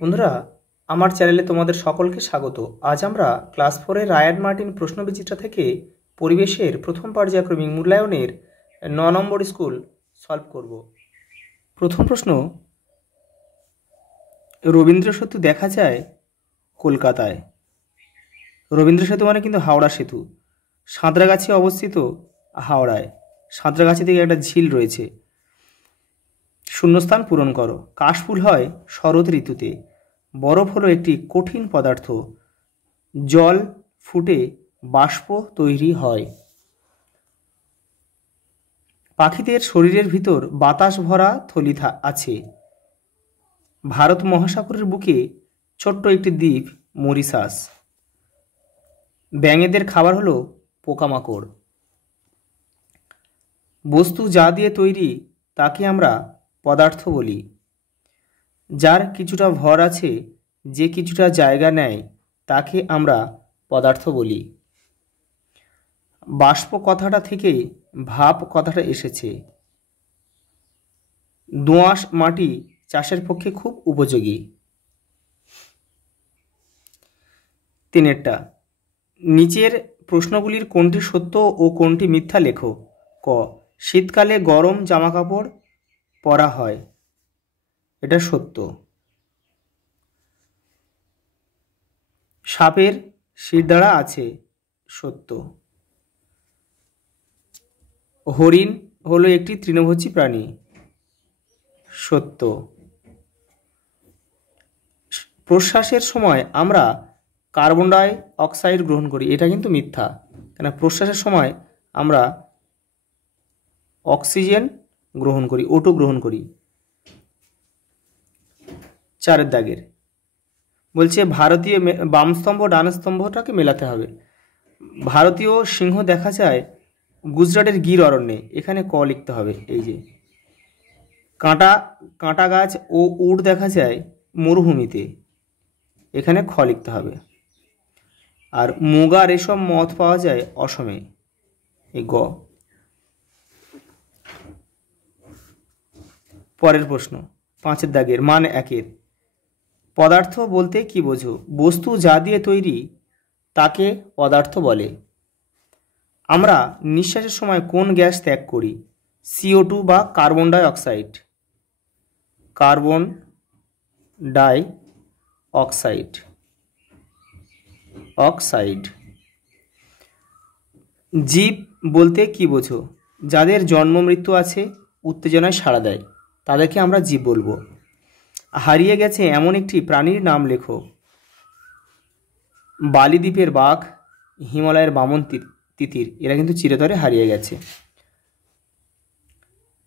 বন্ধুরা, আমার চ্যানেলে তোমাদের সকলকে স্বাগত। আজ আমরা ক্লাস 4-এর রায়ান মার্টিন প্রশ্নবিচিত্রা থেকে পরিবেশের প্রথম পর্যায়ক্রমিক মূল্যায়নের 9 নম্বর স্কুল সলভ করব। প্রথম প্রশ্ন, রবীন্দ্র সেতু দেখা যায় কলকাতায়। রবীন্দ্র সেতু মানে কিন্তু হাওড়া সেতু। সাঁতরাগাছি অবস্থিত হাওড়ায়। সাঁতরাগাছি থেকে একটা ঝিল রয়েছে। শূন্যস্থান পূরণ করো। কাশফুল হয় শরৎ ঋতুতে। বরফ হলো একটি কঠিন পদার্থ। জল ফুটে বাষ্প তৈরি হয়। পাখিদের শরীরের ভিতর বাতাস ভরা থলি আছে। ভারত মহাসাগরের বুকে ছোট্ট একটি দ্বীপ মরিশাস। ব্যাঙেদের খাবার হলো পোকামাকড়। বস্তু যা দিয়ে তৈরি তাকে আমরা পদার্থ বলি। যার কিছুটা ভর আছে, যে কিছুটা জায়গা নেয়, তাকে আমরা পদার্থ বলি। বাষ্প কথাটা থেকে ভাপ কথাটা এসেছে। দোআঁশ মাটি চাষের পক্ষে খুব উপযোগী। তিনেরটা, নিচের প্রশ্নগুলির কোনটি সত্য ও কোনটি মিথ্যা লেখো। ক, শীতকালে গরম জামাকাপড় পরা হয়, এটা সত্য। সাপের শিরদাঁড়া আছে, সত্য। হরিণ হলো একটি তৃণভোজী প্রাণী, সত্য। প্রশ্বাসের সময় আমরা কার্বন ডাই অক্সাইড গ্রহণ করি, এটা কিন্তু মিথ্যা। কেন, প্রশ্বাসের সময় আমরা অক্সিজেন গ্রহণ করি, O2 গ্রহণ করি। 4 দাগের বলছে ভারতীয় বাম স্তম্ভ ডান স্তম্ভটাকে মেলাতে হবে। ভারতীয় সিংহ দেখা যায় গুজরাটের গির অরণ্যে, এখানে ক লিখতে হবে। এই যে কাঁটা গাছ ও উট দেখা যায় মরুভূমিতে, এখানে খ লিখতে হবে। আর মুগা রেশম মথ পাওয়া যায় অসমে, এই গ। পরের প্রশ্ন 5 দাগের মান 1-এর, পদার্থ বলতে কি বোঝো। বস্তু যা দিয়ে তৈরি তাকে পদার্থ বলে। আমরা নিঃশ্বাসের সময় কোন গ্যাস ত্যাগ করি। CO2 বা carbon die oxide. Carbon die oxide. জীব বলতে কি বোঝো। যাদের জন্ম মৃত্যু আছে, উত্তেজনায় সাড়া দেয়, তাদেরকে আমরা জীব বলবো। হারিয়ে গেছে এমন একটি প্রাণীর নাম লেখো। বালি দ্বীপের বাঘ, হিমালয়ের বামন তিতির, এরা কিন্তু চিরতরে হারিয়ে গেছে।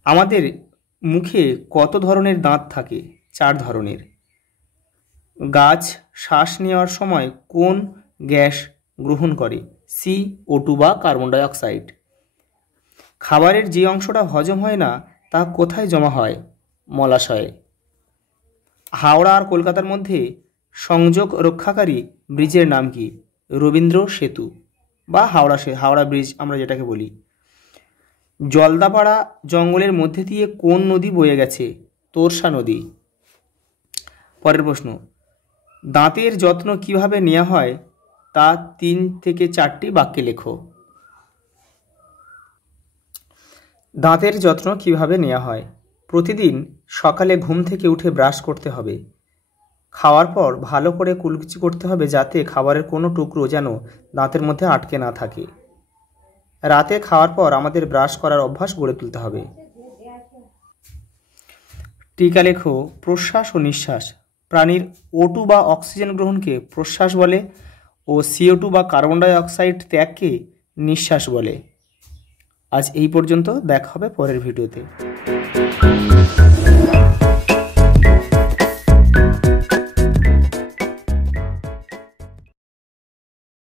আমাদের মুখে কত ধরনের দাঁত থাকে। 4 ধরনের। গাছ শ্বাস নেওয়ার সময় কোন গ্যাস গ্রহণ করে। CO2 বা কার্বন ডাই অক্সাইড। খাবারের যে অংশটা হজম হয় না তা কোথায় জমা হয়। মলাশয়ে। হাওড়া আর কলকাতার মধ্যে সংযোগ রক্ষাকারী ব্রিজের নাম কি। রবীন্দ্র সেতু বা হাওড়া ব্রিজ আমরা যেটাকে বলি। জলদাপাড়া জঙ্গলের মধ্যে দিয়ে কোন নদী বয়ে গেছে। তোরসা নদী। পরের প্রশ্ন, দাঁতের যত্ন কিভাবে নেওয়া হয় তা 3 থেকে 4টি বাক্যে লেখো। দাঁতের যত্ন কিভাবে নেওয়া হয়। প্রতিদিন সকালে ঘুম থেকে উঠে ব্রাশ করতে হবে। খাওয়ার পর ভালো করে কুলকুচি করতে হবে, যাতে খাবারের কোনো টুকরো যেন দাঁতের মধ্যে আটকে না থাকে। রাতে খাওয়ার পর আমাদের ব্রাশ করার অভ্যাস গড়ে তুলতে হবে। টিকা লেখো, প্রশ্বাস ও নিঃশ্বাস। প্রাণীর O2 বা অক্সিজেন গ্রহণকে প্রশ্বাস বলে ও CO2 বা কার্বন ডাই অক্সাইড ত্যাগকে নিঃশ্বাস বলে। আজ এই পর্যন্ত, দেখা হবে পরের ভিডিওতে।